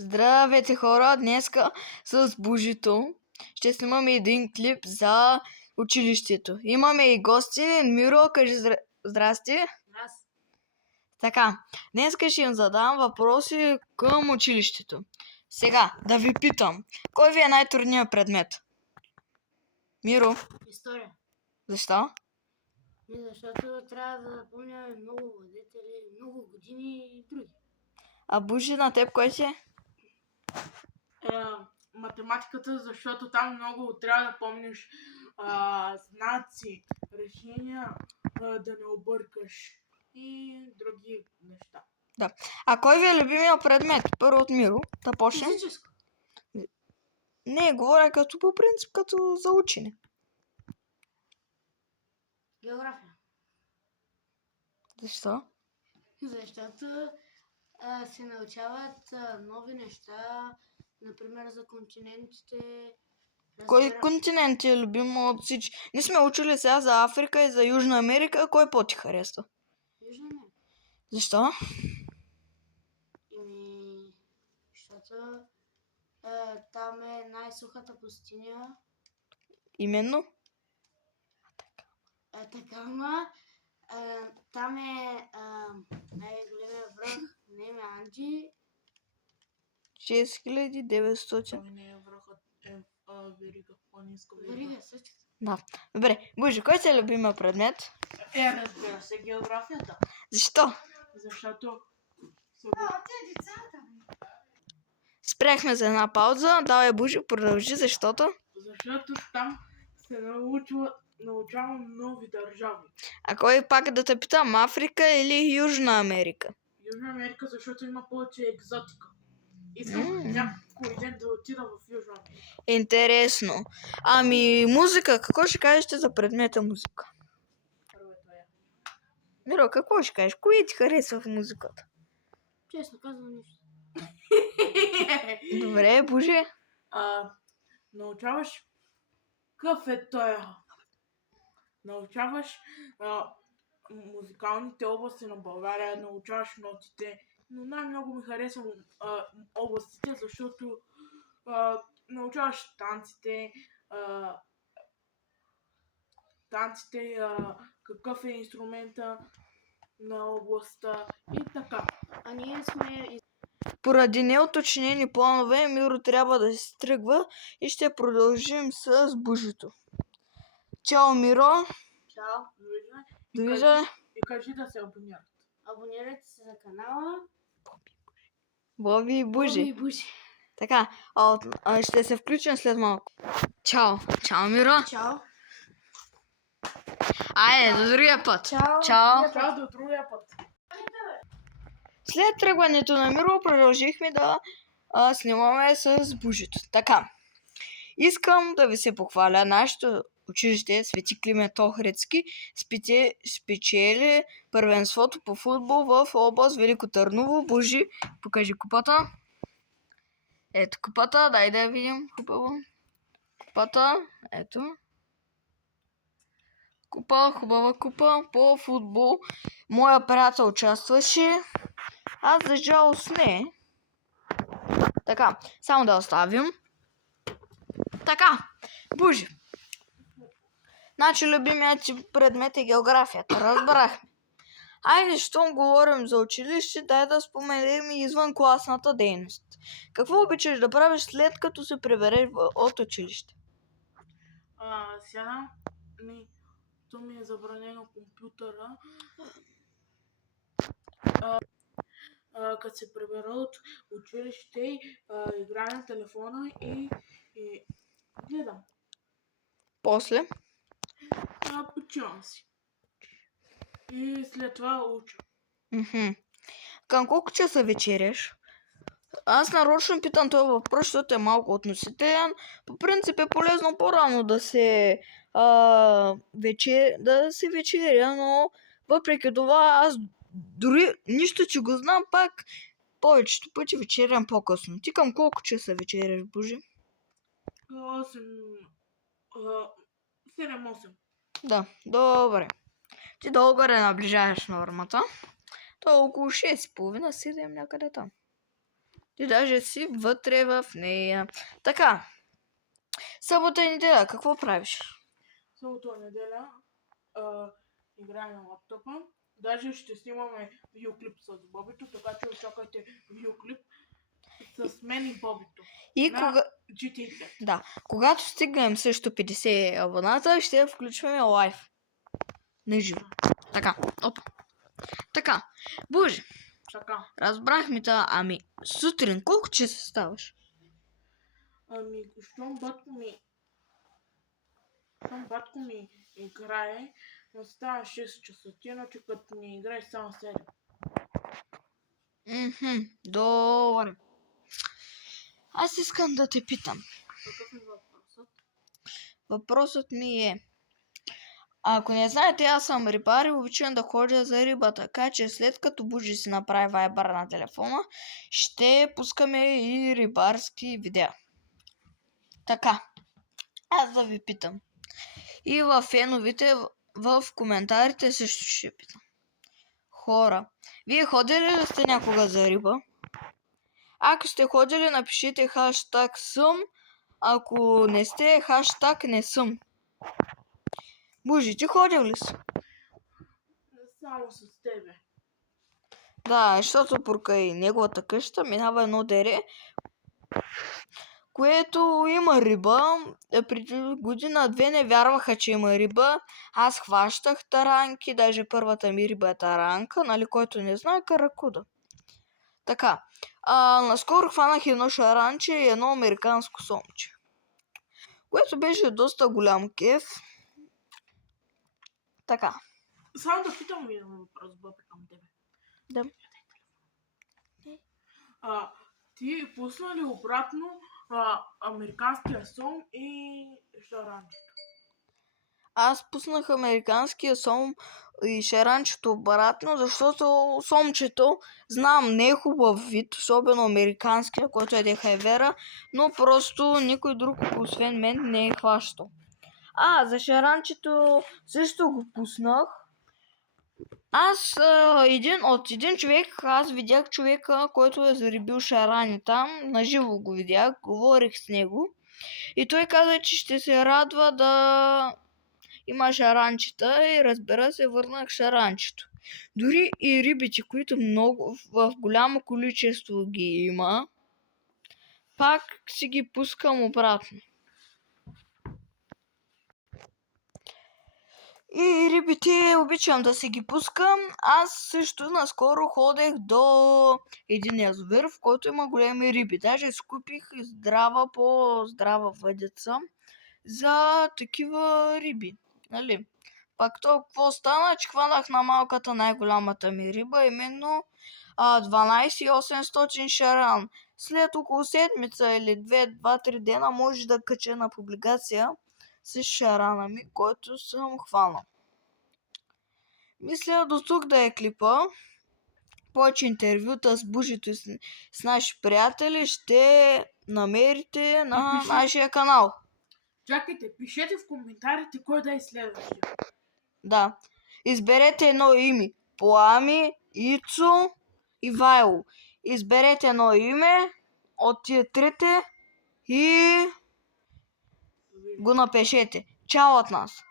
Здравейте хора, днеска с Божито ще снимаме един клип за училището. Имаме и гости. Миро, кажи здрасти. Здрасти. Така, днеска ще им задам въпроси към училището. Сега, да ви питам, кой ви е най-трудният предмет? Миро, История. защо? Защото трябва да запомня много владетели, много години и други. А Божи, на теб кой си е? Математиката, защото там много трябва да помниш знаци, решения, да не объркаш и други неща. Да. А кой ви е любимия предмет? Първо от Миро, да почнем. Физическо. Не, говоря като по принцип, като за учене. География. Защо? Защото се научават нови неща, например за континентите. Кой континент е любим от всички? Ние сме учили сега за Африка и за Южна Америка. Кой по-ти харесва? Южна Америка. Защо? Защото там е най-сухата пустиня. Именно? Атакама. Там е най-големия връх, име Анджи. 6900. Ами не е връхът, верига, планинска верига. Верига също. Да. Добре. Боже, кой ти е любимия предмет? Разбира се, географията. Защо? Защото Спряхме за една пауза. Давай, Боже, продължи, защото там се научавам нови държави. А кой пак да те питам? Африка или Южна Америка? Южна Америка, защото има повече екзотика. Искам някой ден да отида в Южна Америка. Интересно. Ами, музика. Какво ще кажете за предмета музика? Миро, какво ще кажеш? Кои ти харесва в музиката? Честно казвам нищо. Добре, Боже. Научаваш какъв е той. Научаваш музикалните области на България, научаваш нотите, но най-много ми харесвам областите, защото научаваш танците, какъв е инструмента на областта и така. А ние сме... Поради неуточнени планове, Миро трябва да се тръгва и ще продължим с Божито. Чао, Миро! Чао! Довиждане! И кажи да се абонират. Абонирайте се за канала Боби и Божи. Така, ще се включим след малко. Чао! Чао, Миро! Чао! Айде, до другия път! Чао! Чао, до другия път! След тръгването на Миро продължихме да снимаме с Божито. Така, искам да ви се похваля. Нашето училище Свети Климент Охридски спечели първенството по футбол в област Велико Търново. Божи, покажи купата. Ето купата, дай да я видим хубаво. Купата, ето. Купа, хубава купа по футбол. Моя приятел участваше. Аз за жалост не. Така, само да оставим. Така, Боже. Значи любимият ти предмет е географията. Разбрахме. Айде, щом говорим за училище, дай да споменем и извънкласната дейност. Какво обичаш да правиш след като се прибереш от училище? Сега то ми е забранено компютъра. Като се прибера от училище, играя на телефона и гледам. После? Почивам си. И след това уча. Към колко часа вечеряш? Аз нарочно питам този въпрос, защото е малко относителен. По принцип е полезно по-рано да се вечеря, но въпреки това аз дори нищо, че го знам, пак повечето пъти вечерям по-късно. Ти към колко часа вечеряш, Божи? 7-8. Да, добре. Ти долу-горе наближаваш нормата. То е около 6,5-7 някъде там. Ти даже си вътре в нея. Така. Събота и неделя, какво правиш? Събота неделя играем на лаптопа. Даже ще снимаме видеоклип с Бобито, така че очаквайте видеоклип с мен и Бобито. И На GTA 5. Да, когато стигнем също 50 абоната, ще включваме лайв. На живо. Така, опа. Така, Боже, Така. разбрахме това. Ами, сутрин, колко часа ставаш? Ами, щом батко ми играе, става 6 часа. Ти иначе като не играе само 7. Добре. Аз искам да те питам. Какъв е въпросът? Въпросът ми е, ако не знаете, аз съм рибар и обичам да ходя за риба, така че след като Бужи си направи вайбър на телефона, ще пускаме и рибарски видеа. Така, аз да ви питам. И в феновите, в коментарите също ще питам. Хора, вие ходили ли сте някога за риба? Ако сте ходили, напишете хаштаг съм. Ако не сте, хаштаг не съм. Бужи, ти ходил ли си? Само с тебе. Да, защото покрай неговата къща минава едно дере, което има риба. Преди година-две не вярваха, че има риба. Аз хващах таранки, даже първата ми риба е таранка, нали, който не знае, каракуда. Така, наскоро хванах едно шаранче и едно американско сомче, което беше доста голям кеф. Така. Само да питам един въпрос, Боби, към тебе. Да. Ти пусна ли обратно американския сом и шаранчето? Аз пуснах американския сом и шаранчето обратно, защото сомчето, знам, не е хубав вид, особено американския, който е дехайвера, но просто никой друг, освен мен, не е хващал. За шаранчето също го пуснах. От един човек, аз видях човека, който е зарибил шарани там, наживо го видях, говорих с него и той каза, че ще се радва да има шаранчета и разбира се, върнах шаранчето. Дори и рибите, които в голямо количество ги има, пак си ги пускам обратно. И рибите обичам да си ги пускам. Аз също наскоро ходех до един язовир, в който има големи риби. Даже скупих по-здрава въдица за такива риби. Нали? Пак то какво стана, че хванах на малката най-голямата ми риба, именно 12800 шаран. След около седмица или 2-3 дена може да кача на публикация с шарана ми, който съм хванал. Мисля до тук да е клипа. Повече интервюта с Бужито и с наши приятели ще намерите на нашия канал. Чакайте, пишете в коментарите кой да е следващия. Да. Изберете едно име. Плами, Ицо и Вайло. Изберете едно име от тия трите и го напишете. Чао от нас!